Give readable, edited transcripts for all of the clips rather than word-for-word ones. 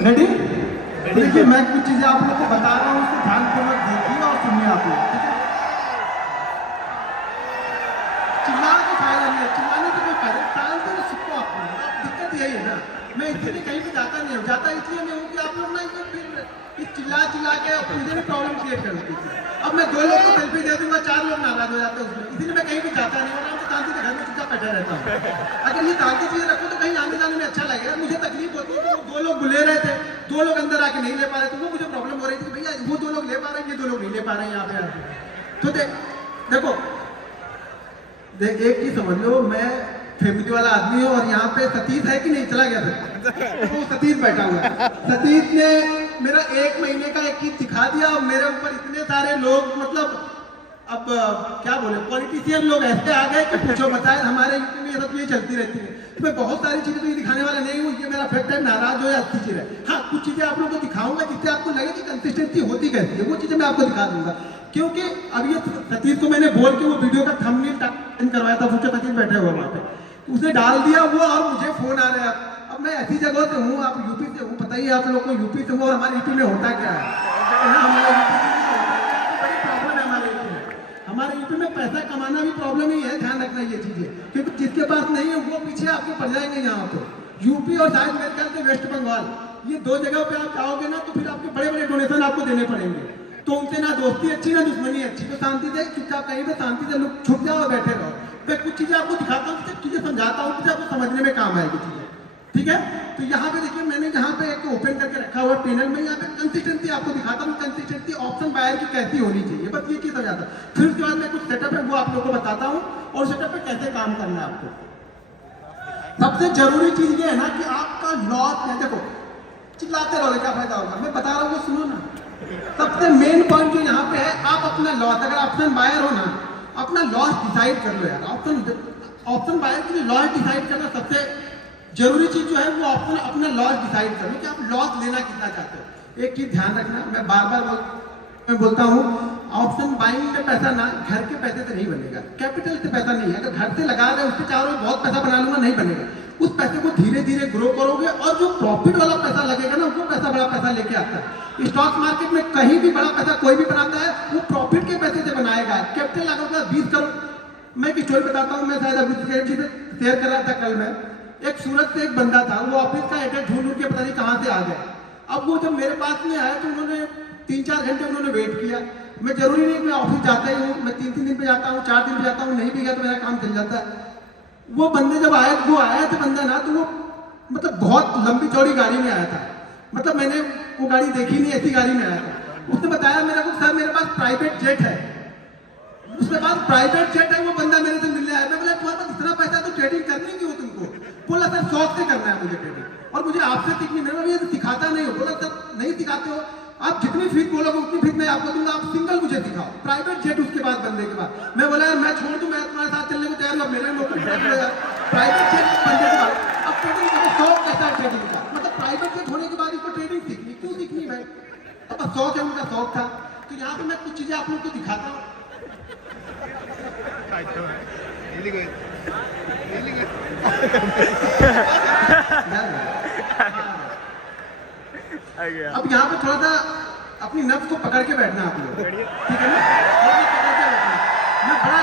Ready? देखिए मैं कुछ चीजें आप लोग को बता रहा हूँ, उसको ध्यानपूर्वक देखिए और सुनिए आप लोग, ठीक है? चिल्लाने का फायदा नहीं है, चिल्लाने का कोई फायदा नहीं, टालते तो सबको आप लोग। अब दिक्कत यही है ना, मैं इसलिए कहीं भी जाता नहीं हूँ, जाता इसलिए नहीं हूँ कि आप लोग ना इसमें फिर चिल्ला के मुझे भी प्रॉब्लम क्रिएट कर देती है। अब मैं 2 लोग को सेल्फी दे दूंगा, 4 लोग नाराज हो जाते हैं उसमें, इसलिए मैं कहीं भी जाता नहीं हूँ, आराम से शांति से घर में चुपचाप बैठा रहता हूँ। अगर ये ताकि चीजें रखो तो कहीं आने जाने में अच्छा लगेगा। मुझे तकलीफ होती है कि 2 लोग बुले रहे थे, 2 लोग अंदर आके नहीं ले पा रहे, तो वो मुझे प्रॉब्लम हो रही थी कि भैया वो 2 लोग ले पा रहे हैं, ये 2 लोग नहीं ले पा रहे हैं यहाँ पे आके। तो देखो एक चीज समझ लो, मैं फैमिली वाला आदमी हूँ और यहाँ पे सतीश है कि नहीं, चला गया था तो वो सतीश बैठा हुआ है। सतीश ने मेरा 1 महीने का एक चीज दिखा दिया और मेरे ऊपर इतने सारे लोग, मतलब अब क्या बोले, पॉलिटिशियन लोग ऐसे आ गए कि पूछो बताए। हमारे यूपी में ये सब चीजें चलती रहती है, तो मैं बहुत सारी चीजें तो ये दिखाने वाला नहीं हूँ, ये मेरा फैक्ट है, नाराज हो या अच्छी चीज है। हाँ, कुछ चीजें आप लोगों को दिखाऊंगा जिससे आपको लगे कि कंसिस्टेंसी होती कैसी है, वो चीजें मैं आपको दिखा दूंगा। क्योंकि अब ये सतीश को मैंने बोल के वो वीडियो का थंबनेल करवाया था, सोचा सतीश बैठे हुआ वहाँ पे, उसने डाल दिया वो, और मुझे फोन आ रहा है। अब मैं ऐसी जगह से हूँ, आप यूपी से हूँ, पता ही है आप लोग को यूपी से हूँ, और हमारे यूपी में होता क्या है, हमारे यूपी में बड़ी प्रॉब्लम है। हमारे यूपी में पैसा कमाना भी प्रॉब्लम ही है, ध्यान रखना ये चीजें, क्योंकि जिसके पास नहीं है वो पीछे आपके पड़ जाएंगे। यहाँ पे यूपी और शायद मेरे ख्याल से वेस्ट बंगाल, ये 2 जगह पे आप जाओगे ना तो फिर आपके बड़े बड़े डोनेशन आपको देने पड़ेंगे। तो उनसे ना दोस्ती अच्छी ना दुश्मनी अच्छी, तो शांति से चुपचाप कहीं पे शांति से लोग छुप जाओ और बैठे रहो। मैं कुछ चीजें आपको दिखाता हूँ, चीजें समझाता हूँ, चीजें आपको समझने में काम आएगी चीजें, ठीक है? तो यहाँ पे देखिए, मैंने यहाँ पे एक ओपन करके रखा हुआ पैनल में, यहाँ पे कंसिस्टेंसी आपको दिखाता हूँ, कंसिस्टेंसी ऑप्शन बायर की कैसी होनी चाहिए, बस ये चीज समझाता हूँ। फिर उसके बाद मैं कुछ सेटअप है वो आप लोगों को बताता हूँ, और सेटअप पे कैसे काम करना है आपको। सबसे जरूरी चीज ये है ना कि आपका लॉस है। देखो, चिल्लाते रहोगे क्या फायदा होगा, मैं बता रहा हूँ वो सुनो ना। सबसे मेन पॉइंट जो यहाँ पे है, आप अपना लॉस, अगर ऑप्शन बायर हो ना, अपना लॉस डिसाइड कर लो यार। ऑप्शन बायर के लिए लॉस डिसाइड करना सबसे जरूरी चीज जो है, वो ऑप्शन अपना लॉस डिसाइड कर लो कि आप लॉस लेना कितना चाहते हो। एक चीज ध्यान रखना, मैं बार बार बोलता हूँ, ऑप्शन बाइंग का पैसा ना घर के पैसे से नहीं बनेगा, कैपिटल से पैसा नहीं है। अगर घर से लगा रहे हो, उससे चाह रहे हो बहुत पैसा बना लूंगा, नहीं बनेगा। उस पैसे को धीरे धीरे ग्रो करोगे, और जो प्रॉफिट वाला पैसा लगेगा ना, वो पैसा बड़ा पैसा लेके आता है। स्टॉक मार्केट में कहीं भी बड़ा पैसा कोई भी बनाता है, वो प्रॉफिट के पैसे से बनाएगा। कैपिटल लगा 20 करोड़। मैं एक स्टोरी बताता हूँ, मैं शायद अभी शेयर कर रहा था कल में। एक सूरत से एक बंदा था, वो ऑफिस का एड्रेस ढूंढ के पता नहीं कहाँ से आ गया। अब वो जब मेरे पास में आया तो उन्होंने 3-4 घंटे उन्होंने वेट किया। मैं जरूरी नहीं, मैं ऑफिस जाता ही हूँ, मैं 3-3 दिन पे जाता हूँ, 4 दिन पे जाता हूँ, नहीं भी गया तो मेरा काम चल जाता है। वो बंदे जब आया, वो आया था बंदा ना, तो वो मतलब बहुत लंबी चौड़ी गाड़ी में आया था। मतलब मैंने वो गाड़ी देखी नहीं, ऐसी गाड़ी में आया था। उसने बताया मेरे को, सर मेरे पास प्राइवेट जेट है। उसके पास प्राइवेट जेट है। वो बंदा मेरे से मिलने आया। मैं बोला तुम्हारे पास इतना पैसा तो ट्रेडिंग करनी क्यों तुमको? बोला सर शौक से करना है मुझे ट्रेडिंग, और मुझे आपसे सीखनी। मैंने ये सिखाता नहीं हो। बोला सर नहीं सिखाते हो, आप जितनी फीस बोलोगे उतनी फीस मैं आपको दूंगा, आप सिंगल मुझे सिखाओ। प्राइवेट जेट उसके बाद बंदे के बाद। मैं बोला यार मैं छोड़ दूं, मैं तुम्हारे साथ चलने को तैयार हूँ, मेरे लोग प्राइवेट जेट बंदे के बाद। अब ट्रेडिंग का शौक कैसा है ट्रेडिंग का, मतलब प्राइवेट जेट होने के बाद इसको ट्रेडिंग सीखनी, क्यों सीखनी भाई? अब शौक है, उनका शौक था। तो यहाँ पे मैं कुछ चीजें आप लोग को दिखाता हूँ। अब यहाँ पे थोड़ा सा अपनी नफ्स को पकड़ के बैठना आप लोग, ठीक है ना? मैं बड़ा,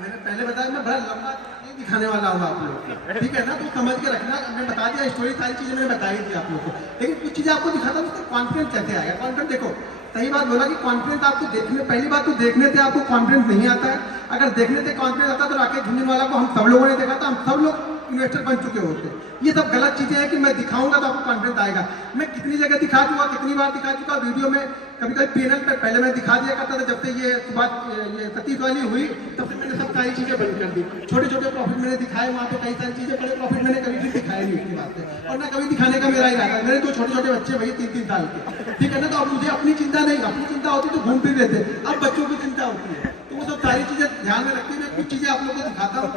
मैंने पहले बताया मैं बड़ा लंबा नहीं दिखाने वाला हूँ आप लोग को, ठीक है ना? तो समझ के रखना। मैं बता दिया स्टोरी, सारी चीजें मैंने बताई थी आप लोग को, लेकिन कुछ चीजें आपको दिखाता हूँ, उसका कॉन्फिडेंस कैसे आएगा। कॉन्फिडेंस देखो, सही बात बोला कि कॉन्फिडेंस आपको देखने, पहली बात तो देखने से आपको कॉन्फिडेंस नहीं आता है। अगर देखने से कॉन्फिडेंस आता तो राकेश झुंझुनवाला को हम सब लोगों ने देखा था, हम सब लोग इन्वेस्टर बन चुके होते। ये सब गलत चीजें हैं कि मैं दिखाऊंगा तो आपको कॉन्फिडेंस आएगा। मैं कितनी जगह दिखा चुका, कितनी बार दिखा चुका वीडियो में, कभी कभी पैनल पे पहले मैं दिखा दिया करता था। जब से ये ये सतीश वाली हुई तब से मैंने सब सारी चीजें बंद कर दी। छोटे छोटे प्रॉफिट मैंने दिखाए वहाँ पे, कई सारी चीजें, बड़े प्रॉफिट मैंने कभी भी दिखाए नहीं उसकी बात है, और ना कभी दिखाने का मेरा इरादा। मेरे 2 छोटे छोटे बच्चे भैया 3-3 साल के, ठीक है ना? तो अब मुझे अपनी चिंता नहीं, अपनी चिंता होती तो घूम फिर लेते, अब बच्चों की चिंता होती है। तो वो सब सारी चीजें ध्यान में रखते हुए कुछ चीजें आप लोगों को दिखाता हूँ।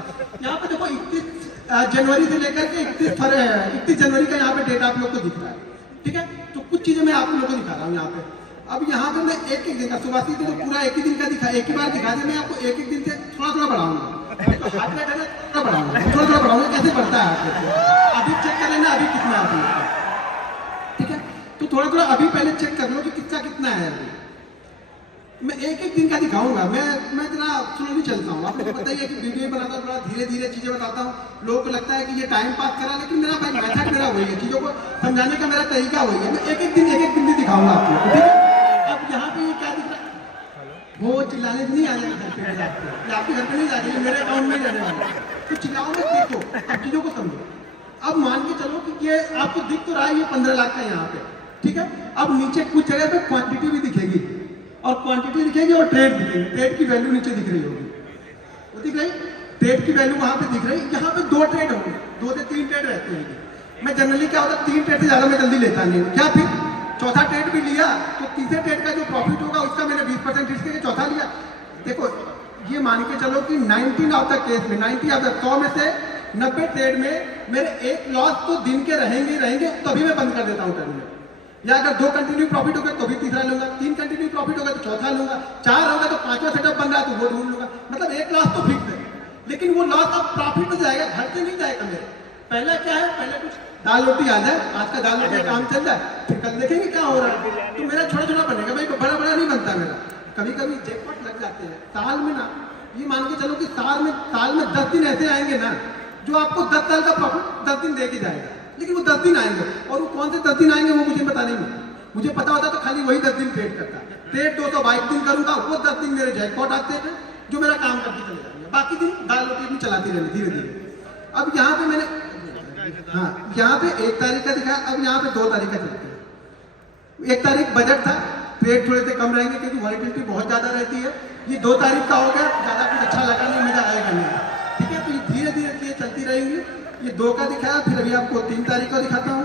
यहाँ पे देखो 31 जनवरी से लेकर के 31 जनवरी का यहाँ पे डेट आप लोग को दिख रहा है, ठीक है? तो कुछ चीजें मैं आप लोगों को दिखा रहा हूँ यहाँ पे। अब यहाँ पे मैं एक दिन का, सुबह से तो पूरा एक ही दिन का दिखा, एक ही बार दिखा दिया। मैं आपको एक दिन से थोड़ा थोड़ा बढ़ाऊंगा, तो हाथ में थोड़ा बढ़ाऊंगा, थोड़ा थोड़ा बढ़ाऊंगा। कैसे बढ़ता है आप अभी चेक कर लेना, अभी कितना आप थोड़ा थोड़ा अभी पहले चेक कर लो कि किसका कितना है अभी। मैं एक एक दिन का दिखाऊंगा, मैं इतना स्लोली चलता हूँ। आपको पता ही है कि वीडियो बनाता हूँ, थोड़ा धीरे धीरे चीजें बताता हूँ। लोगों को लगता है कि ये टाइम पास करा, लेकिन मेरा भाई मेथड मेरा वही है, चीजों को समझाने का मेरा तरीका वही है। मैं एक एक दिन दिखाऊंगा आपको, ठीक है। अब यहाँ पे ये क्या दिख रहा है, वो चिल्लाने से नहीं आ जाएगा घर पे, आपके घर पे नहीं जा रही, मेरे अकाउंट में जाने वाला है। तो चिल्लाओ मत, देखो अब चीजों को समझो। अब मान के चलो कि ये आपको दिख तो रहा है, ये 15 लाख का यहाँ पे, ठीक है। अब नीचे कुछ जगह पे क्वांटिटी भी दिखेगी, और क्वांटिटी दिखेगी और ट्रेड दिखेगी। ट्रेड की वैल्यू नीचे दिख रही होगी, वो दिख रही, ट्रेड की वैल्यू वहां पे दिख रही। यहाँ पे 2 ट्रेड होंगे, 2 से 3 ट्रेड रहते हैं। मैं जनरली क्या होता है, 3 ट्रेड से ज्यादा मैं जल्दी लेता नहीं हूँ। क्या फिर चौथा ट्रेड भी लिया तो तीसरे ट्रेड का जो प्रॉफिट होगा उसका मैंने 20% रिस्क लेके चौथा लिया। देखो ये मान के चलो कि 90 ऑफ द केस में, 90 ऑफ द 100 में से 90 ट्रेड में मेरे एक लॉस तो दिन के रहेंगे, तभी मैं बंद कर देता हूँ ट्रेड में। या अगर 2 कंटिन्यू प्रॉफिट हो गए तो भी तीसरा लूंगा, 3 कंटिन्यू प्रॉफिट हो गए तो चौथा लूंगा, 4 हो गए तो 5वां सेटअप बन रहा है तो वो ढूंढ लूंगा। मतलब एक लॉस तो फिक्स है, लेकिन वो लॉस अब प्रॉफिट में जाएगा, घर से नहीं जाएगा मेरे। पहले क्या है, पहले कुछ दाल रोटी आ जाए, आज का दाल रोटी काम चल जाए, फिर कल देखेंगे क्या हो रहा है। तो मेरा छोटा छोटा बनेगा भाई, बड़ा बड़ा नहीं बनता मेरा। कभी कभी जैकपॉट लग जाते हैं साल में ना, ये मान के चलो कि साल में 10 दिन ऐसे आएंगे ना जो आपको 10 साल का प्रॉफिट 10 दिन दे के जाएगा। लेकिन वो 10 दिन आएंगे, और वो कौन से 10 दिन आएंगे वो मुझे पता नहीं है। मुझे पता होता तो खाली वही 10 दिन ट्रेड करता। ट्रेड 222 दिन करूंगा, वो 10 दिन मेरे जैकपॉट आते हैं जो मेरा काम करके चले जाएंगे। बाकी दिन दाल रोटी अपनी चलाती रहनी धीरे धीरे। अब यहाँ पे मैंने, हाँ यहाँ पे 1 तारीख का दिखाया, अब यहाँ पे 2 तारीख का चलते हैं। 1 तारीख बजट था, ट्रेड थोड़े से कम रहेंगे क्योंकि वॉलेटिलिटी बहुत ज्यादा रहती है। ये 2 तारीख का हो गया, ज्यादा कुछ अच्छा लगा नहीं, मजा आएगा नहीं, ठीक है। तो ये धीरे धीरे चीजें चलती रहेंगी। ये 2 का दिखाया, फिर अभी आपको 3 तारीख का दिखाता हूँ।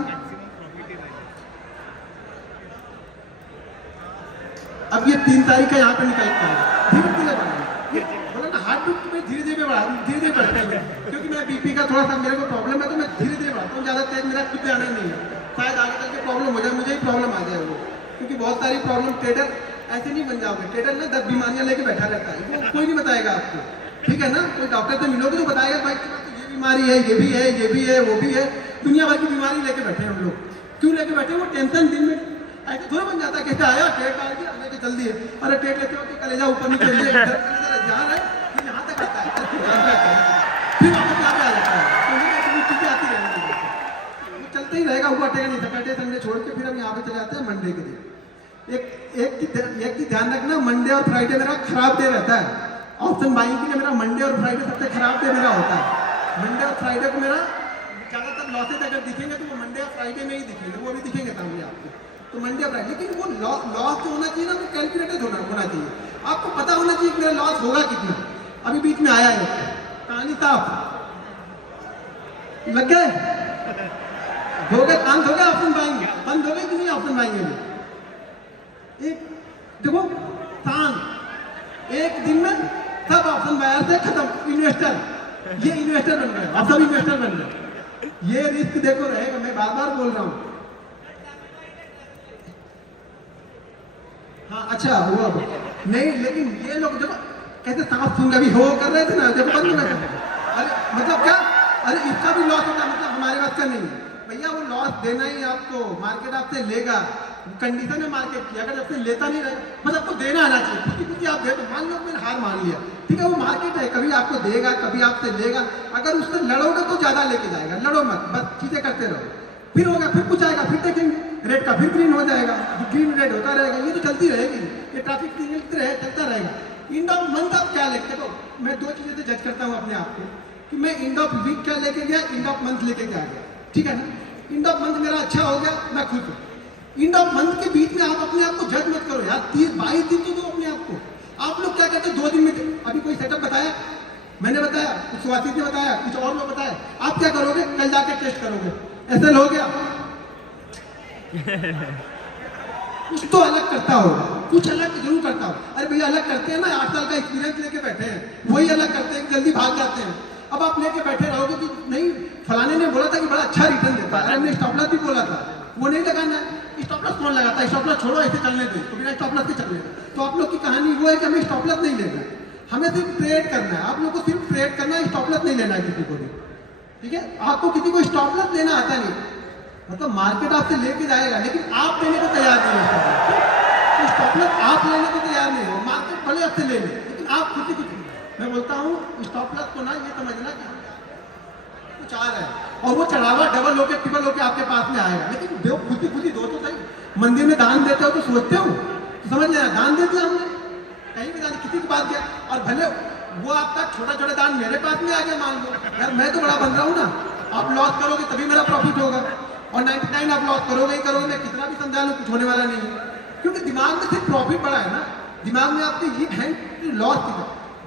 अब ये 3 तारीख का यहाँ पे निकल कर धीरे धीरे बढ़ाएंगे, बोला ना हार्ट बीट में धीरे धीरे बढ़ते हैं, क्योंकि मैं बीपी का थोड़ा सा मेरे को प्रॉब्लम है, तो मैं धीरे धीरे बढ़ाता हूँ। ज्यादा तेज मेरा खुद आना नहीं है, शायद आगे चल के प्रॉब्लम हो जाए, मुझे ही प्रॉब्लम आ जाए वो, क्योंकि बहुत सारी प्रॉब्लम। ट्रेडर ऐसे नहीं बन जाओगे, ट्रेडर ना 10 बीमारियां लेके बैठा रहता है, वो कोई नहीं बताएगा आपको, ठीक है ना। कोई डॉक्टर से मिलोगे तो बताएगा भाई ये बीमारी है, ये भी है, ये भी है, वो भी है। दुनिया भर की बीमारी लेके बैठे हैं हम लोग। क्यों लेके बैठे? वो टेंशन दिन में ऐसे थोड़ा बन जाता है, कैसे आया ट्रेड डाल दिया लेके चल दिए। अरे ट्रेड लेते हो कि कलेजा ऊपर नीचे जहाँ है फिर यहाँ तक आता है, फिर वापस यहाँ पे आ जाता है। तो चीजें आती रहेंगी, वो चलते ही रहेगा, वो हटेगा नहीं। सैटरडे संडे छोड़ के फिर हम यहाँ पे चले जाते हैं मंडे के दिन। एक चीज ध्यान रखना, मंडे और फ्राइडे मेरा खराब डे रहता है। ऑप्शन बाइंग के लिए मेरा मंडे और फ्राइडे सबसे खराब डे मेरा होता है। मंडे और फ्राइडे को मेरा ज्यादातर लॉसेज अगर दिखेंगे तो वो मंडे और फ्राइडे में ही दिखेंगे, वो भी दिखेंगे सामने आपको। तो मंडे और फ्राइडे, लेकिन वो लॉस जो होना चाहिए ना, वो कैलकुलेटेड होना चाहिए। आपको पता होना चाहिए कि मेरा लॉस होगा कितना। अभी बीच में आया है कहानी साफ लग गए, हो गए शांत हो गया, ऑप्शन बाइंग बंद हो गई कि नहीं? ऑप्शन बाइंग में एक देखो शांत, एक दिन में सब ऑप्शन बायर से खत्म। इन्वेस्टर, ये इन्वेस्टर बन गए, आप सब इन्वेस्टर बन गए। ये रिस्क देखो रहेगा, मैं बार बार बोल रहा हूँ। हाँ अच्छा हुआ नहीं, लेकिन ये लोग देखो कैसे सांप सूंघ अभी हो कर रहे थे ना, देखो बंद हो गए। अरे मतलब क्या, अरे इसका भी लॉस होता, मतलब हमारे पास का नहीं है भैया, वो लॉस देना ही आपको। मार्केट आपसे लेगा, कंडीशन है मार्केट की, अगर आपसे लेता नहीं रहे बस आपको देना आना चाहिए। क्योंकि आप दे, मान लो मैंने हार मान लिया, ठीक है, वो मार्केट है, कभी आपको देगा कभी आपसे लेगा। अगर उससे लड़ोगे तो ज्यादा लेके जाएगा, लड़ो मत, बस चीजें करते रहो। फिर होगा, फिर कुछ आएगा, फिर देखेंगे रेड का, फिर ग्रीन हो जाएगा, ग्रीन रेड होता रहेगा। ये तो चलती रहेगी, ये ट्रैफिक सिग्नल चलता रहेगा। एंड ऑफ मंथ आप क्या लेते हो? मैं 2 चीजें से जज करता हूँ अपने आप को कि मैं एंड ऑफ वीक क्या लेके गया, एंड ऑफ मंथ लेके क्या गया, ठीक है ना। एंड ऑफ मंथ मेरा अच्छा हो गया, मैं खुश हूँ। एंड ऑफ मंथ के बीच में आप अपने आप को जज मत करो यार, 22 दिन तो दो अपने आप को। आप लोग क्या कहते हैं 2 दिन में? अभी कोई सेटअप बताया, मैंने बताया, कुछ सुहासित ने बताया, कुछ और लोग बताया, आप क्या करोगे? कल जाके टेस्ट करोगे, ऐसे हो गया। कुछ तो अलग करता होगा, कुछ अलग जरूर करता हो। अरे भैया अलग करते हैं ना, 8 साल का एक्सपीरियंस लेके बैठे हैं, वही अलग करते हैं, जल्दी भाग जाते हैं। अब आप लेके बैठे रहोगे कि नहीं फलाने ने बोला था कि बड़ा अच्छा रिटर्न देता है, अरे हमने स्टॉप लॉस भी बोला था, वो नहीं लगाना है। स्टॉप लॉस कौन लगाता है? स्टॉप लॉस छोड़ो, ऐसे चलने दो, तो बिना स्टॉप लॉस के चलने दो। तो आप लोग की कहानी वो है कि हमें स्टॉप लॉस नहीं लेना है, हमें सिर्फ ट्रेड करना है। आप लोग को सिर्फ ट्रेड करना है, स्टॉप लॉस नहीं लेना है किसी को भी, ठीक है। आपको किसी को स्टॉप लॉस लेना आता नहीं, मतलब मार्केट आपसे लेके जाएगा लेकिन आप देने को तैयार नहीं हो। तो स्टॉप लॉस आप लेने को तैयार नहीं हो, मार्केट भले आपसे ले ले लेकिन आप खुद ही कुछ। मैं बोलता हूँ स्टॉप लॉस को ना ये समझना कि कुछ आ रहा है और वो चढ़ावा डबल होके ट्रिपल होके आपके पास में आएगा, लेकिन दो खुद ही दो तो सही। मंदिर में दान देते हो तो सोचते हो तो समझ लेना दान देते हमने कहीं भी दान किसी की बात किया और भले वो आपका छोटा छोटा दान मेरे पास में आ गया, मान लो यार मैं तो बड़ा बन रहा हूँ ना, आप लॉस करोगे तभी मेरा प्रॉफिट होगा और 99 आप लॉस करोगे ही करोगे। मैं कितना भी समझा लूँ कुछ होने वाला नहीं है, क्योंकि दिमाग में सिर्फ प्रॉफिट बड़ा है ना। दिमाग में आपके ये है कि लॉस की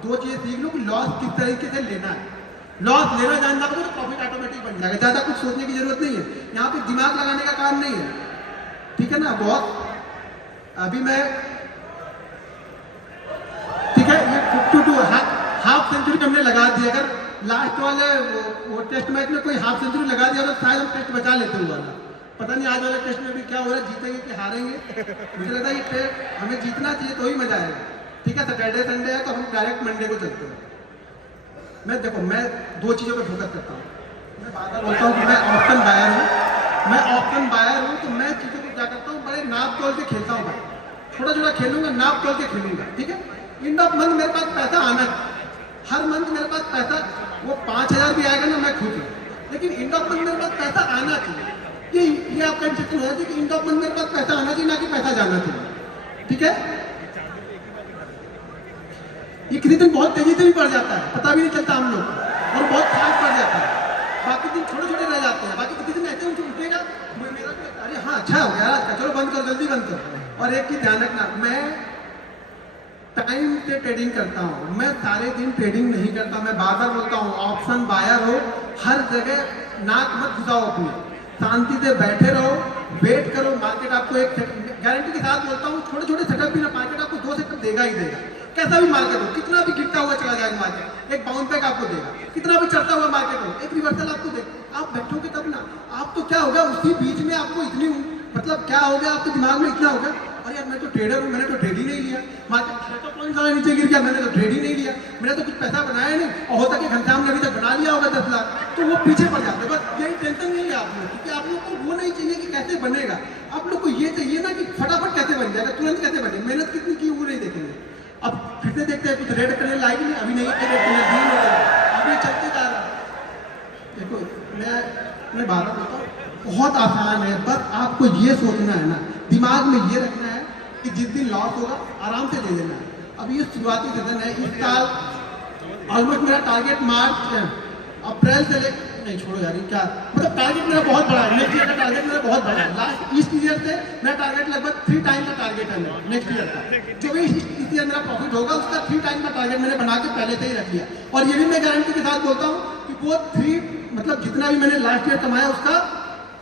दो चीजें सीख लो कि लॉस किस तरीके से लेना है। लॉस लेना जानना तो प्रॉफिट ऑटोमेटिक बन जाएगा, ज्यादा कुछ सोचने की जरूरत नहीं है, यहाँ पे दिमाग लगाने का काम नहीं है, ठीक है ना। बहुत अभी मैं ठीक है ये 52 हाफ सेंचुरी हमने लगा दी। अगर लास्ट वाले वो टेस्ट मैच में कोई हाफ सेंचुरी लगा दिया तो शायद हम टेस्ट बचा लेते हुए वाला। पता नहीं आज वाले टेस्ट में भी क्या हो रहा है, जीतेंगे कि हारेंगे। मुझे लगता है ये टेस्ट हमें जीतना चाहिए तो ही मजा आएगा, ठीक है। सैटरडे संडे है तो हम डायरेक्ट मंडे को चलते हैं। मैं देखो मैं दो चीज़ों पर फोकस करता हूँ। मैं बार बार बोलता हूँ कि मैं ऑप्शन बायर हूँ, मैं ऑप्शन बायर हूँ तो मैं चीज़ों को क्या करता हूँ बड़े नाप तोल के खेलता हूँ भाई, छोटा छोटा खेलूंगा नाप तोल के खेलूंगा, ठीक है। एंड ऑफ मंथ मेरे पास पैसा आना, हर मंथ मेरे पास पैसा वो 5000 भी आएगा ना मैं खुद हूँ, लेकिन एंड ऑफ मंथ मेरे पास पैसा आना चाहिए। ये आपका इंस्ट्रक्शन है कि एंड ऑफ मंथ मेरे पास पैसा आना चाहिए ना कि पैसा जाना चाहिए, ठीक है। ये किसी दिन बहुत तेजी से भी बढ़ जाता है, पता भी नहीं चलता हम लोग, और बहुत फास्ट बढ़ जाता है, बाकी दिन छोटे छोटे रह जाते हैं। बाकी किसी दिन ऐसे उठेगा मेरा अरे हाँ अच्छा हो गया आज का, चलो बंद करो जल्दी बंद करो। और एक चीज ध्यान रखना, मैं टाइम से ट्रेडिंग करता हूँ, मैं सारे दिन ट्रेडिंग नहीं करता। मैं बार बार बोलता हूँ ऑप्शन बायर हो, हर जगह नाक मत घुसाओ अपनी, शांति से बैठे रहो, वेट करो। मार्केट आपको एक गारंटी के साथ बोलता हूँ छोटे छोटे सेटअप भी ना मार्केट आपको 2 सेटअप देगा ही देगा। कैसा भी मार्केट हो, कितना भी गिरता हुआ चला जाएगा मार्केट, एक बाउंस बैक आपको देगा। कितना भी चढ़ता हुआ मार्केट हो, एक रिवर्सल आपको देगा। आप बैठोगे तब ना, आप तो क्या होगा उसी बीच में आपको इतनी मतलब क्या हो गया आपके दिमाग में इतना होगा अरे यार मैं तो ट्रेडर हूँ, मैंने तो ट्रेड ही नहीं लिया, मार्केट तो पॉइंट वाला नीचे गिर गया, मैंने तो ट्रेड ही नहीं लिया, मैंने तो कुछ पैसा बनाया नहीं, और होता कि घंटाम ने अभी तक बना लिया होगा 10 लाख, तो वो पीछे पड़ जाते। बस यही टेंशन नहीं है आप लोग, क्योंकि आप लोग को वो नहीं चाहिए कि कैसे बनेगा, आप लोग को ये चाहिए ना कि फटाफट कैसे बन जाएगा, तुरंत कैसे बने, मेहनत कितनी की वो नहीं देखेंगे। अब फिर से देखते हैं कुछ रेड कलर लाइट नहीं, अभी नहीं रेड कलर ग्रीन हो गया, अभी चलते जा रहा। देखो मैं बात बोलता हूँ बहुत आसान है, बस आपको ये सोचना है ना, दिमाग में ये रखना है कि जिस दिन लॉस होगा आराम से ले लेना है। अब ये शुरुआती सीजन है, इस साल ऑलमोस्ट मेरा टारगेट मार्च अप्रैल से ले नहीं छोड़ो यार क्या मतलब टारगेट मेरा बहुत बड़ा है, नेक्स्ट ईयर का टारगेट मेरा बहुत बड़ा है। लास्ट इस ईयर से मेरा टारगेट लगभग 3 टाइम का टारगेट है मेरा नेक्स्ट ईयर का, जो भी इस ईयर मेरा प्रॉफिट होगा उसका 3 टाइम का टारगेट मैंने बना के पहले से ही रख लिया। और ये भी मैं गारंटी के साथ बोलता हूँ कि वो 3 मतलब जितना भी मैंने लास्ट ईयर कमाया उसका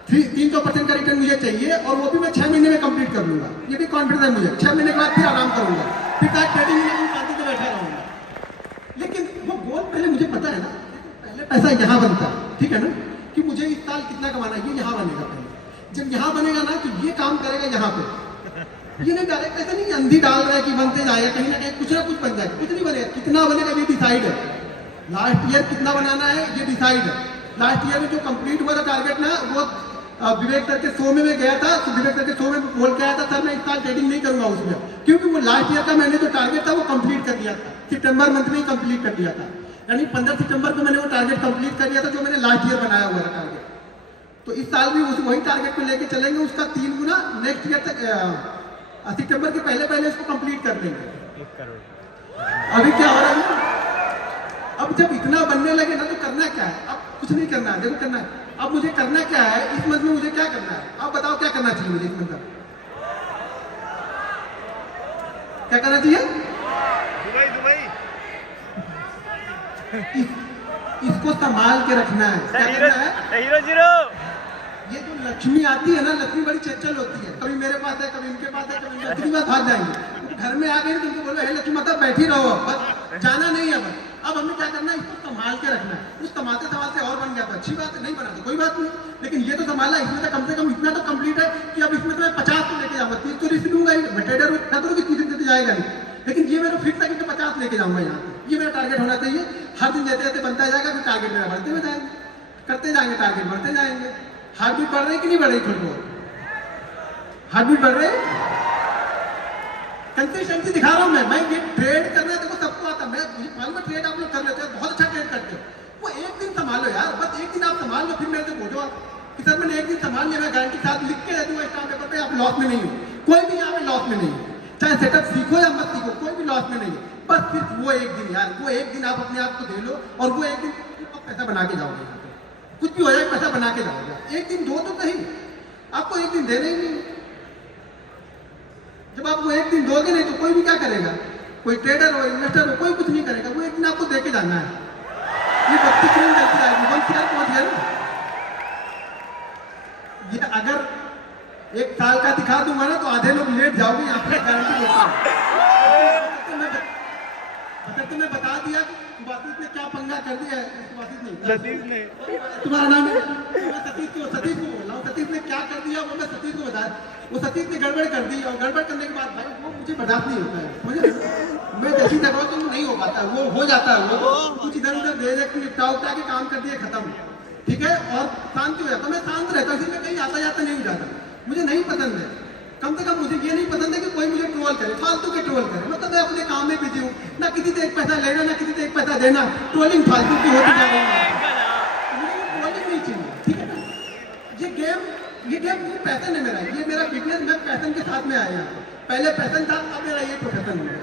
300% का रिटर्न मुझे चाहिए, और वो भी मैं 6 महीने में कंप्लीट कर लूंगा। ये भी कॉन्फिडेंस है मुझे, 6 महीने के बाद फिर आराम करूंगा, फिर ट्रेडिंग में शांति से बैठा रहूंगा। लेकिन वो गोल पहले मुझे पता है ना, पहले पैसा यहाँ बनता है, ठीक है ना, कि मुझे इस साल कितना कमाना है, ये यहाँ बनेगा पहले। जब यहाँ बनेगा ना तो ये काम करेगा यहाँ पे, ये नहीं डायरेक्ट ऐसा नहीं अंधी डाल रहा है कि बनते जाएगा, कहीं ना कहीं कुछ ना कुछ बन जाएगा, कुछ नहीं बनेगा। कितना बनेगा ये डिसाइड है, लास्ट ईयर कितना बनाना है ये डिसाइड है। लास्ट ईयर में जो कंप्लीट हुआ था टारगेट ना, वो विवेक सर के शो में मैं गया था, तो विवेक सर के शो में बोल के आया था सर मैं इस साल ट्रेडिंग नहीं करूंगा उसमें, क्योंकि वो लास्ट ईयर का मैंने जो टारगेट था वो कंप्लीट कर दिया था, सितंबर मंथ में ही कंप्लीट कर दिया था, यानी 15 सितंबर को मैंने वो टारगेट कंप्लीट कर दिया था जो मैंने लास्ट ईयर बनाया हुआ था टारगेट। तो इस साल भी वही टारगेट को लेके चलेंगे, उसका 3 गुना नेक्स्ट ईयर तक सितंबर के पहले इसको कंप्लीट कर देंगे। अभी क्या हो रहा है, अब जब इतना बनने लगे ना तो करना क्या है, अब कुछ नहीं करना है, देखो करना है। अब मुझे करना क्या है इस मंथ में, मुझे क्या करना है, आप बताओ क्या करना चाहिए मुझे इस मंथ में, क्या करना चाहिए? दुबई इसको संभाल के रखना है, क्या करना है? हीरो ये जो लक्ष्मी आती है ना, लक्ष्मी बड़ी चंचल होती है, कभी मेरे पास है कभी इनके पास है, कभी लक्ष्मी पास भाग जाएंगे। घर में आ गए तुमको बोलो हे लक्ष्मी माता बैठी रहो, बस जाना नहीं है। बस अब हमें क्या करना है, इसको संभाल के रखना है। उस संभालते और बन गया तो अच्छी बात है, नहीं बना तो कोई बात नहीं, लेकिन ये तो संभाला, इसमें तो कम से कम इतना तो कंप्लीट है कि अब इसमें तो मैं 50 तो लेके जाऊंगा, 30 तो रिस्क लूंगा ही, मैं ट्रेडर हूँ, क्या करूँ कि 30 दिन जाएगा नहीं, लेकिन ये मेरा फिक्स है कि 50 लेके जाऊंगा यहाँ पे, ये मेरा टारगेट होना चाहिए। हर दिन जैसे जैसे बनता जाएगा फिर टारगेट मेरा बढ़ते हुए जाएंगे, करते जाएंगे, टारगेट बढ़ते जाएंगे, हार्ट बीट बढ़ रही कि नहीं बढ़ रही? थोड़ी बहुत हार्ट बीट बढ़ रही। कंसिस्टेंसी दिखा रहा हूँ मैं ये ट्रेड करना है, देखो सबको आता है, मैं मुझे मालूम है ट्रेड आप लोग कर लेते हो, बहुत अच्छा ट्रेड करते हो। वो एक दिन संभालो यार, बस एक दिन आप संभाल लो, फिर मेरे से पूछो आप कि सर मैंने एक दिन संभाल लिया, मैं गारंटी के साथ लिख के दे दूंगा स्टाम्प पेपर पे, आप लॉस में नहीं हो, कोई भी यहाँ पे लॉस में नहीं है, चाहे सेटअप सीखो या मत सीखो, कोई भी लॉस में नहीं है। बस सिर्फ वो एक दिन यार, वो एक दिन आप अपने आप को दे लो और वो एक दिन आप पैसा बना के जाओगे, कुछ भी हो जाए पैसा बना के जाओगे। एक दिन दो तो सही, आपको एक दिन देना ही नहीं। जब आप वो एक दिन दोगे नहीं तो कोई भी क्या करेगा, कोई ट्रेडर हो इन्वेस्टर हो कोई कुछ नहीं करेगा, वो एक दिन आपको देके जाना है। ये बत्ती क्यों जलती आएगी, बंद क्या पहुंच गया ना। ये अगर एक साल का दिखा दूंगा ना तो आधे लोग लेट जाओगे यहाँ पे, गारंटी देता हूँ। मैं बता दिया सुभाषित ने क्या पंगा कर दिया है, सुभाषित नहीं तुम्हारा नाम है, मैं सतीश को बोल रहा हूँ, सतीश ने क्या कर दिया वो मैं सतीश को बताया, वो सतीश ने गड़बड़ कर दी और गड़बड़ करने के बाद भाई वो मुझे बर्दाश्त नहीं होता है, मुझे मैं जैसी दबाव तो नहीं हो पाता, वो हो जाता है, वो कुछ इधर उधर दे दे निपटा उठा के काम कर दिए खत्म, ठीक है, और शांति हो जाता। मैं शांत रहता हूँ, इसलिए कहीं आता जाता नहीं हो जाता, मुझे नहीं पसंद है। कम से कम मुझे ये नहीं पसंद है कि कोई मुझे ट्रोल करे, फालतू के ट्रोल करे, मतलब मैं अपने काम में बिजी हूँ, ना किसी से एक पैसा लेना ना किसी से एक पैसा देना, ट्रोलिंग फालतू की होती जा रही है, मुझे ट्रोलिंग नहीं चाहिए, ठीक है ना। ये गेम ये पैसन है मेरा, ये मेरा बिजनेस, मैं पैसन के साथ में आया, पहले पैसन था अब मेरा ये प्रोफेशन हो गया।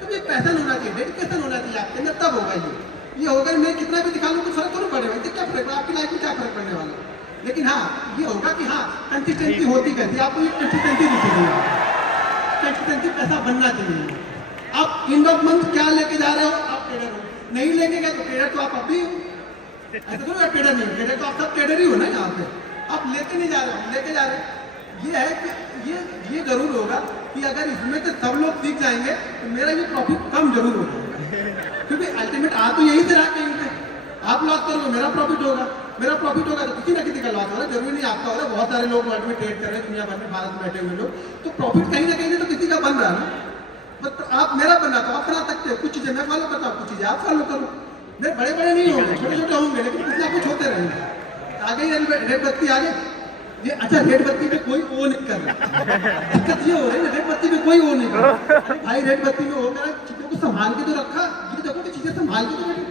तो ये पैसन होना चाहिए, डेडिकेशन होना चाहिए आपके अंदर, तब होगा ये होगा। मैं कितना भी दिखा लूँ कुछ फर्क थोड़ा पड़ेगा, इससे क्या फर्क, आपकी लाइफ में क्या फर्क पड़ने वाला है। लेकिन हाँ ये होगा कि हाँ कंसिस्टेंसी होती कैसी, आपको ये कंसिस्टेंसी दिखेगी, कंसिस्टेंसी पैसा बनना चाहिए। आप एंड ऑफ मंथ क्या लेके जा रहे हो, आप ट्रेडर हो, नहीं लेके गए तो ट्रेडर तो आप अभी हो, ऐसा थोड़ा ट्रेडर नहीं, ट्रेडर तो आप सब ट्रेडर ही हो ना यहाँ पे, आप लेके नहीं जा रहे हो, लेके जा रहे हैं। ये है कि ये जरूर होगा कि अगर इसमें से सब लोग सीख जाएंगे तो मेरा ये प्रॉफिट कम जरूर होगा, क्योंकि अल्टीमेट आ तो यही से रहा कहीं पे, आप लॉस करोगे मेरा प्रॉफिट होगा, मेरा प्रॉफिट होगा तो किसी ना किसी का लॉस होगा, जरूरी नहीं आपका होगा। बहुत सारे लोग वर्ल्ड में ट्रेड कर रहे हैं, दुनिया भर में, भारत में बैठे हुए लोग, तो प्रॉफिट कहीं ना कहीं तो किसी का बन रहा है ना। बट आप मेरा बन रहा तो आप बना सकते हो, कुछ चीजें मैं फॉलो करता हूँ, कुछ चीजें आप फॉलो करो, मेरे बड़े बड़े नहीं होंगे, छोटे छोटे होंगे, लेकिन कुछ ना कुछ होते रहेंगे। आ गई रेड बत्ती आ गई, ये अच्छा रेड बत्ती पे कोई वो नहीं कर रहा, दिक्कत ये हो रही है रेड बत्ती पे कोई वो नहीं कर रहा भाई, रेड बत्ती में हो गया, चीजों को संभाल के तो रखा, ये देखो कि चीजें संभाल के तो रखी।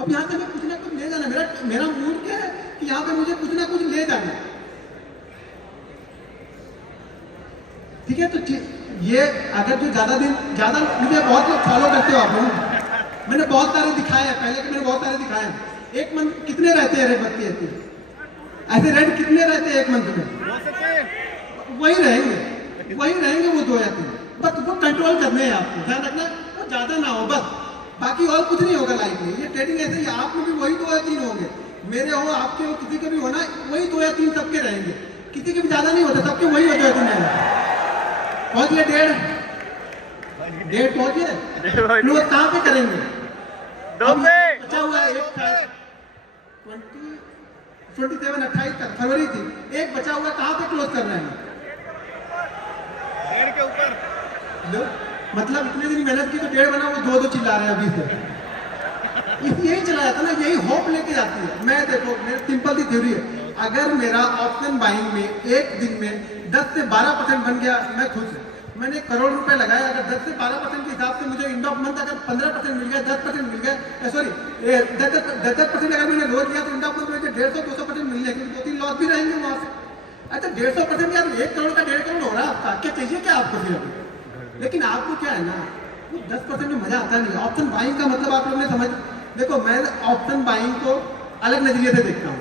अब यहाँ से मैं कुछ ना कुछ ले जाना, मेरा मूड क्या है कि यहाँ पे मुझे कुछ ना कुछ ले जाना, ठीक है। तो ये अगर जो ज्यादा मुझे बहुत लोग फॉलो करते हो आप लोग, मैंने बहुत सारे दिखाए हैं पहले के, मैंने बहुत सारे दिखाए हैं। एक मंथ कितने रहते हैं रेड बत्ती ऐसी, ऐसे रेड कितने रहते हैं एक मंथ में, वही रहेंगे वो 2 या 3, बस वो कंट्रोल करने हैं आपको, ध्यान रखना वो ज्यादा ना हो बस, बाकी और कुछ नहीं होगा लाइफ में। ये ट्रेडिंग ऐसे ही, आप में भी वही 2 या 3 होंगे, मेरे हो आपके हो किसी के भी होना, वही 2 या 3 सबके रहेंगे, किसी के भी ज्यादा नहीं होते, सबके वही होते हैं। तुम्हें पहुंच गए 1.5 पहुंच गए, लोग कहाँ पे करेंगे, बचा हुआ है एक 27-28 तक फरवरी थी, एक बचा हुआ कहाँ पे क्लोज कर रहे हैं, 1.5 के ऊपर, मतलब इतने दिन मेहनत की तो 1.5 बना, वो 2 चिल्ला रहे हैं अभी से। यही चला जाता ना, यही होप लेके जाती है। मैं देखो मेरी सिंपल सी थ्योरी है, अगर मेरा ऑप्शन बाइंग में एक दिन में 10 से 12% बन गया मैं खुश हूँ। मैंने 1 करोड़ रुपए लगाया, अगर 10 से 12% के हिसाब से मुझे एंड ऑफ मंथ अगर 15% मिल गया, 10% मिल गया, सॉरी 10% अगर मैंने रोज किया तो एंड ऑफ मंथ मुझे 150-200% मिल जाएगी, 2-3 लॉस भी रहेंगे वहां से। अच्छा 150% यार 1 करोड़ का 1.5 करोड़ हो रहा है आपका, क्या चाहिए क्या आपको फिर अभी। लेकिन आपको क्या है ना, वो 10% में मजा आता नहीं। ऑप्शन बाइंग का मतलब आप लोग ने समझ, देखो मैं ऑप्शन बाइंग को अलग नजरिए से देखता हूँ,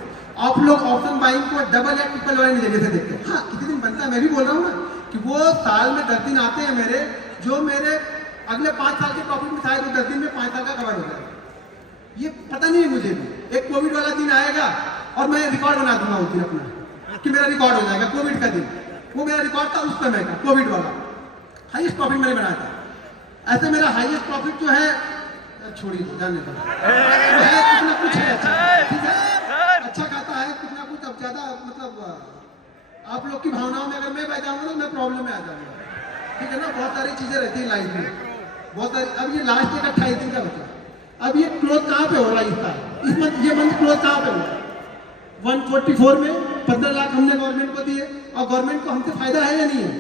आप लोग ऑप्शन बाइंग को डबल या ट्रिपल वाले नजरिए से देखते हैं। हाँ किसी दिन बनता है, मैं भी बोल रहा हूँ ना कि वो साल में 10 दिन आते हैं मेरे, जो मेरे अगले 5 साल के प्रॉफिट में शायद 10 दिन में 5 साल का कवर हो जाए, ये पता नहीं है मुझे भी। एक कोविड वाला दिन आएगा और मैं रिकॉर्ड बना दूंगा उस दिन अपना, कि मेरा रिकॉर्ड हो जाएगा कोविड का दिन, वो मेरा रिकॉर्ड था उस समय का, कोविड वाला हाईएस्ट प्रॉफिट मैंने बनाया था। ऐसे मेरा हाईएस्ट प्रॉफिट जो है, छोड़िए तो जाने दो, कुछ ना कुछ है अच्छा, ठीक है अच्छा खाता है कुछ ना कुछ। अब ज्यादा मतलब आप लोग की भावनाओं में अगर मैं बह जाऊंगा ना मैं प्रॉब्लम में आ जाऊंगा, ठीक है ना। बहुत सारी चीजें रहती है लाइफ में, बहुत सारी। अब ये लास्ट एक 28 दिन का बचा, अब ये क्लोज कहाँ पे हो रहा है इस साल, इस मंथ, ये मंथ क्लोज कहाँ पे हो रहा है 144 में, 15 लाख हमने गवर्नमेंट को दिए और गवर्नमेंट को हमसे फायदा है या नहीं है?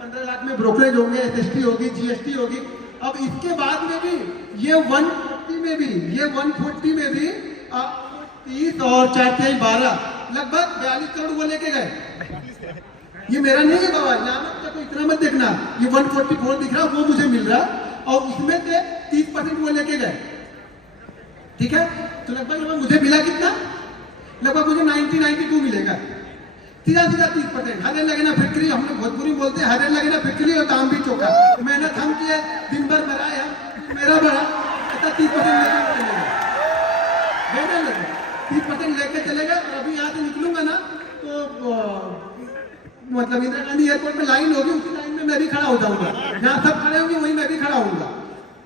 15 लाख में ब्रोकरेज होंगे, SST होगी, GST होगी। अब इसके बाद में भी ये 140 में भी 30 और 4 12 लगभग 42 करोड़ वो लेके गए। ये मेरा नहीं है बाबा, यहाँ मत तो इतना मत देखना, ये 144 दिख रहा वो मुझे मिल रहा और उसमें से 30% वो लेके गए। ठीक है, तो लगभग मुझे मिला कितना? लगभग मुझे 92 मिलेगा। सीधा 30%। हरे लगे ना फिक्री, हम लोग भोजपुरी बोलते हैं, हरे लगे ना फिक्री और काम भी चौका। मेहनत हम किए, दिन भर मराए हम, मेरा बड़ा ऐसा 30% लेके चलेगा, 30% लेके चलेगा। और अभी यहाँ से निकलूंगा ना तो मतलब इंदिरा गांधी एयरपोर्ट में लाइन होगी, उसी लाइन में मैं भी खड़ा हो जाऊंगा। जहाँ सब खड़े होंगे वहीं मैं भी खड़ा होऊंगा।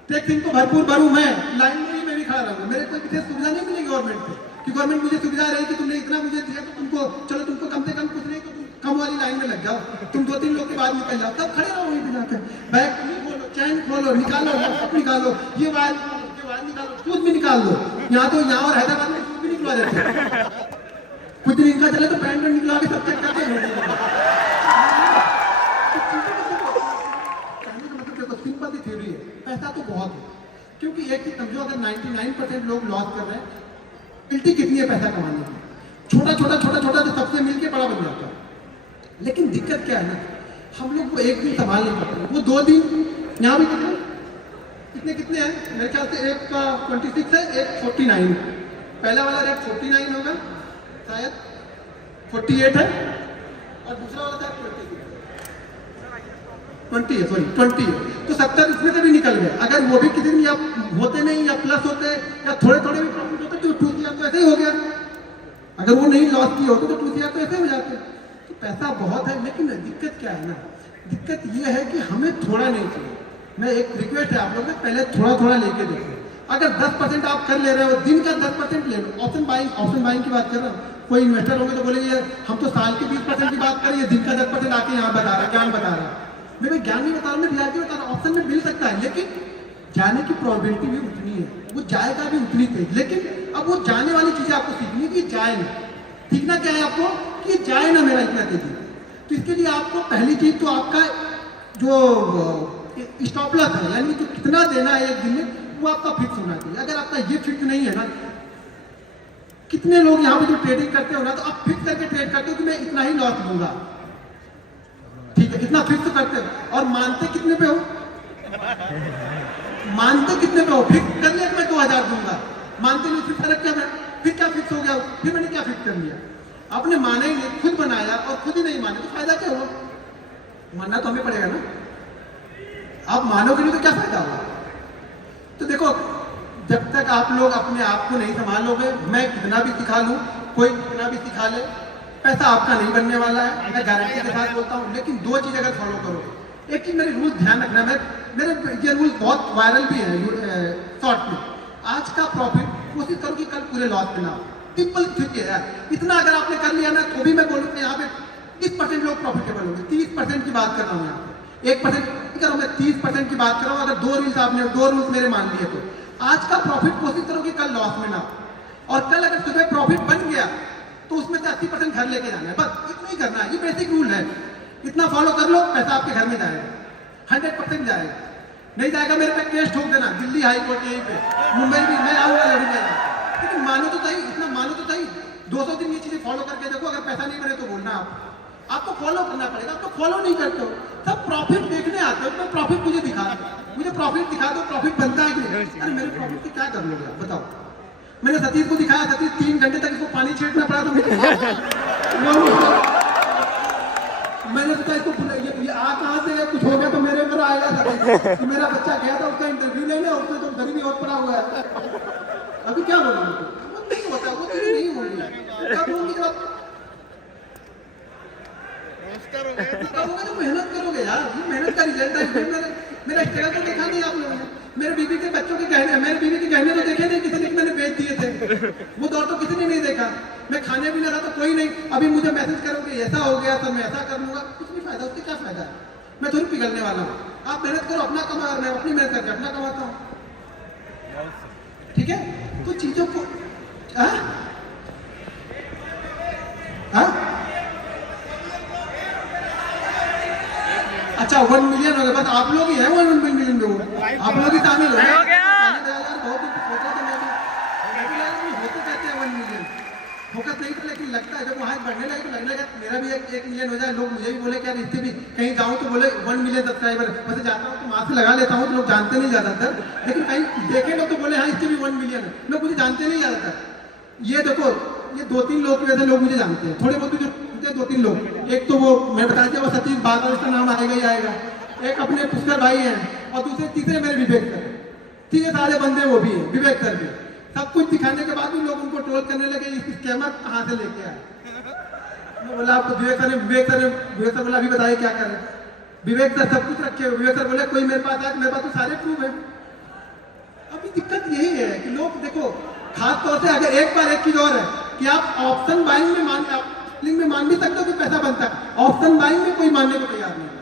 टैक्स इनको भरपूर भरूं, मैं लाइन में ही मैं भी खड़ा रहूंगा। मेरे कोई विशेष सुविधा नहीं मिलेगी गवर्नमेंट से कि गवर्नमेंट मुझे सुविधा रही कि तुमने इतना मुझे दिया तो तुमको चलो तुमको कम से कम कुछ नहीं तो तुम कम वाली लाइन में लग जाओ, तुम 2-3 लोग के बाद निकल जाओ, तब खड़े रहो वहीं पे जाकर। बैग खोलो, चैन खोलो, निकालो, लैपटॉप निकालो, ये वायर निकालो, सूद भी निकाल दो। यहाँ तो यहाँ और हैदराबाद में सूद भी निकलवा देते हैं। कुछ दिन इनका चले तो पैंट निकलवा के सब चेक करते हैं। सिंपल थ्योरी है, पैसा तो बहुत है। क्योंकि एक चीज समझो, अगर 99% लोग लॉस कर रहे हैं, गिल्टी कितनी है पैसा कमाने की? छोटा छोटा तो सबसे मिलके बड़ा बन जाता है। लेकिन दिक्कत क्या है ना, हम लोग को एक दिन संभाल नहीं पाते, वो 2 दिन। यहाँ भी कितने हैं मेरे ख्याल से, एक का 26 है, एक 49। पहला वाला रेट 49 होगा शायद, 48 है और दूसरा वाला था 20 है, सॉरी 20 है। तो 70 इसमें से भी निकल गए। अगर वो भी किसी दिन या होते नहीं या प्लस होते या थोड़े थोड़े भी प्रॉफिट होते तो 2 CR तो ऐसे ही हो गया। अगर वो नहीं लॉस किए होते तो 2 CR तो ऐसे हो जाते। तो पैसा बहुत है, लेकिन दिक्कत क्या है ना, दिक्कत ये है कि हमें थोड़ा नहीं चाहिए। मैं एक रिक्वेस्ट है आप लोग से, पहले थोड़ा लेके देखो। अगर 10% आप कर ले रहे हो, दिन का 10% ले लो। ऑप्शन बाइंग की बात कर रहा हूँ। कोई इन्वेस्टर होंगे तो बोलेंगे हम तो साल के 20% की बात करें, दिन का 10% आके यहाँ बता रहा, ज्ञान बता रहा। मैं ज्ञान नहीं बता रहा, मैं रियलिटी बता रहा हूँ। ऑप्शन में मिल सकता है, लेकिन जाने की प्रोबेबिलिटी भी उतनी है, वो जाएगा भी उतनी तेज। लेकिन अब वो जाने वाली चीजें आपको सीखनी है कि जाए ना। सीखना क्या है आपको कि जाए ना मेरा इतना तेजी। तो इसके लिए आपको पहली चीज तो आपका जो स्टॉप लॉस है, यानी जो कितना देना है एक दिन में, वो आपका फिक्स होना चाहिए। अगर आपका ये फिक्स नहीं है ना, कितने लोग यहाँ पे जो ट्रेडिंग करते हो ना, तो आप फिक्स करके ट्रेड करते हो कि मैं इतना ही लॉस लूंगा, ठीक है, इतना फिक्स करते हो। और मानते कितने पे हो? मानते कितने पे हो? फिक्स कर लिया कि मैं 2000 दूंगा, मानते नहीं, फिर फर्क क्या है? फिर क्या फिक्स हो गया? फिर मैंने क्या फिक्स कर लिया? आपने माना ही नहीं, खुद बनाया और खुद ही नहीं माना, तो फायदा क्या हुआ? मानना तो हमें पड़ेगा ना। आप मानोगे नहीं तो क्या फायदा होगा? तो देखो, जब तक आप लोग अपने आप को नहीं संभालोगे, मैं कितना भी सिखा लूं, कोई कितना भी सिखा ले, पैसा आपका नहीं बनने वाला है, मैं गारंटी के साथ बोलता हूं। लेकिन 2 चीज अगर फॉलो करोगे, एक चीज मेरे रूल ध्यान रखना, मेरे ये रूल बहुत वायरल भी है शॉर्ट में। आज का प्रॉफिट कोशिश करो कि कल पूरे लॉस में ना हो। सिंपल ठीक है यार, इतना अगर आपने कर लिया ना, तो भी मैं बोलूँ यहाँ पे 30% लोग प्रॉफिटेबल होंगे। 30% की बात कर रहा हूँ यहाँ पे, 1% करो, मैं 30% की बात कर रहा हूँ। अगर 2 रूल्स मेरे मान लिए तो आज का प्रॉफिट कोशिश करो कि कल लॉस में ना हो। और कल अगर सुबह प्रॉफिट बन गया तो उसमें से 80% घर लेके जाना है, बस इतना ही करना है। ये बेसिक रूल है, इतना फॉलो कर लो, पैसा आपके घर में जाएगा, 100% जाएगा। नहीं जाएगा मेरे पे केस ठोक देना, दिल्ली हाई कोर्ट यहीं पे, मुंबई भी मैं आऊंगा, लड़ूंगा। लेकिन मानो तो सही, इतना मानो तो सही, 200 दिन ये चीजें फॉलो करके देखो। अगर पैसा नहीं बने तो बोलना, आपको फॉलो करना पड़ेगा। आप तो फॉलो नहीं करते हो, सब प्रॉफिट देखने आते हो। तो प्रॉफिट मुझे दिखा दो, प्रॉफिट दिखा दो, प्रॉफिट बनता है कि नहीं? अरे मेरे प्रॉफिट से क्या कर लोगे आप बताओ? मैंने सतीश को दिखाया, सतीश 3 घंटे तक इसको पानी छींटना पड़ा, तो मैंने सोचा इसको ये आ कहाँ से है, कुछ हो गया तो मेरे ऊपर आएगा। तो मेरा बच्चा गया था उसका इंटरव्यू लेने, उसमें तो गरीबी और पड़ा हुआ है। अभी क्या बोलूँ? वो नहीं होता, वो चीज नहीं हो रही है। कब होगी? जब करोगे तो मेहनत करोगे यार, ये मेहनत का रिजल्ट है। मेरा स्ट्रगल तो देखा नहीं आप लोगों ने। मेरे बीवी के बच्चों के गहने, मेरे बीवी के गहने तो देखे नहीं, किसी ने मैंने बेच दिए थे, वो दौर तो किसी ने नहीं देखा। मैं खाने भी ना रहा तो कोई नहीं, अभी मुझे मैसेज करोगे ऐसा हो गया तो मैं ऐसा कर लूंगा, कुछ नहीं फायदा, उससे क्या फायदा है? मैं थोड़ी पिघलने वाला हूँ। आप मेहनत करो, अपना कमा, मैं अपनी मेहनत करके अपना कमाता हूँ, ठीक है? तो चीजों को अच्छा 1 मिलियन हो गया, बस आप लोग ही हैं 1 मिलियन में, वो आप लोग ही शामिल हो गए। बहुत सोचा था मैं भी यार होते कहते हैं 1 मिलियन, फोकस नहीं था, लेकिन लगता है जब वहाँ बढ़ने लगे तो लगने लगा मेरा भी 1 मिलियन हो जाए। लोग मुझे भी बोले कि यार इससे भी कहीं जाऊँ तो बोले 1 मिलियन सब्सक्राइबर, वैसे जाता हूँ तो वहाँ से लगा लेता हूँ तो लोग जानते नहीं ज़्यादातर, लेकिन कहीं देखे लोग तो बोले हाँ इससे भी 1 मिलियन है, लोग मुझे जानते नहीं ज़्यादातर। ये देखो ये 2-3 लोग की वजह से लोग मुझे जानते हैं, थोड़े बहुत जो 2-3 लोग। एक तो वो मैं बता दिया वो सतीश बादल, इसका नाम आएगा ही आएगा, एक अपने पुष्कर भाई हैं, और दूसरे तीसरे मेरे विवेक सर, तीसरे सारे बंदे वो भी हैं, विवेक सर भी। सब कुछ दिखाने के बाद भी लोग उनको ट्रोल करने लगे, इस स्कैमर कहाँ से लेके आए। मैं बोला आपको विवेक सर बोला अभी बताइए क्या करें। विवेक सर सब कुछ रखे हुए, विवेक सर बोले कोई मेरे पास आए, मेरे पास तो सारे प्रूफ है। अभी दिक्कत यही है कि लोग देखो, खास तौर से अगर एक बार एक चीज और है कि आप ऑप्शन बाइंग में मान भी सकते हो कि पैसा बनता है, ऑप्शन बाइंग में कोई मानने को तैयार नहीं है।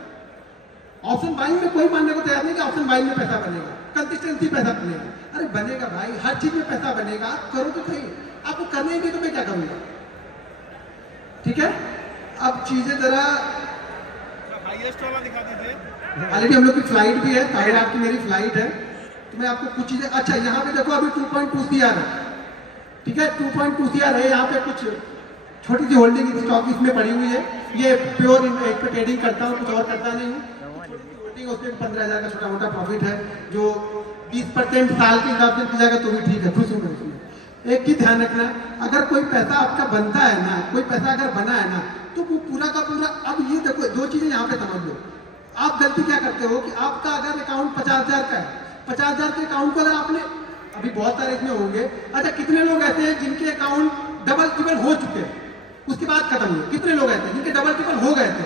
ऑप्शन बाइंग में कोई मानने को तैयार नहीं कि ऑप्शन बाइंग में पैसा बनेगा, कंसिस्टेंसी पैसा बनेगा। अरे बनेगा भाई, हर चीज में पैसा बनेगा, आप करो तो सही, आपको करने ही नहीं तो मैं क्या करूंगा। ठीक है, अब चीजें जरा हाईएस्ट वाला दिखा दीजिए। ऑलरेडी हम लोग की फ्लाइट भी है, 8:30 की मेरी फ्लाइट है, तो मैं आपको कुछ चीजें, अच्छा यहाँ पे देखो अभी 2.2 CR है, ठीक है 2.2 CR है। यहाँ पे कुछ छोटी सी होल्डिंग स्टॉक इसमें पड़ी हुई है, ये प्योर एक पे ट्रेडिंग करता हूँ, कुछ और करता नहीं हूँ। होल्डिंग उसमें 15,000 का छोटा मोटा प्रॉफिट है, जो 20% साल के हिसाब से जाएगा तो भी ठीक है, खुश हूँ मैं इसमें। एक ही ध्यान रखना, अगर कोई पैसा आपका बनता है ना, कोई पैसा अगर बना है ना, तो वो पूरा का पूरा, अब ये देखो 2 चीजें यहाँ पे समझ लो। आप गलती क्या करते हो कि आपका अगर अकाउंट 50,000 का है, 50,000 के अकाउंट को अगर आपने, अभी बहुत सारे इसमें होंगे, अच्छा कितने लोग ऐसे हैं जिनके अकाउंट डबल ट्रिपल हो चुके हैं, उसके बाद खत्म हुए, कितने लोग ऐसे हैं जिनके डबल ट्रिपल हो गए थे।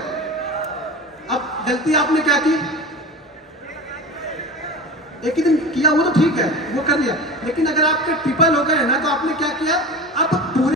अब गलती आपने क्या की, एक ही दिन किया वो तो ठीक है, वो कर लिया, लेकिन अगर आपके ट्रिपल हो गए ना तो आपने क्या किया, अब पूरे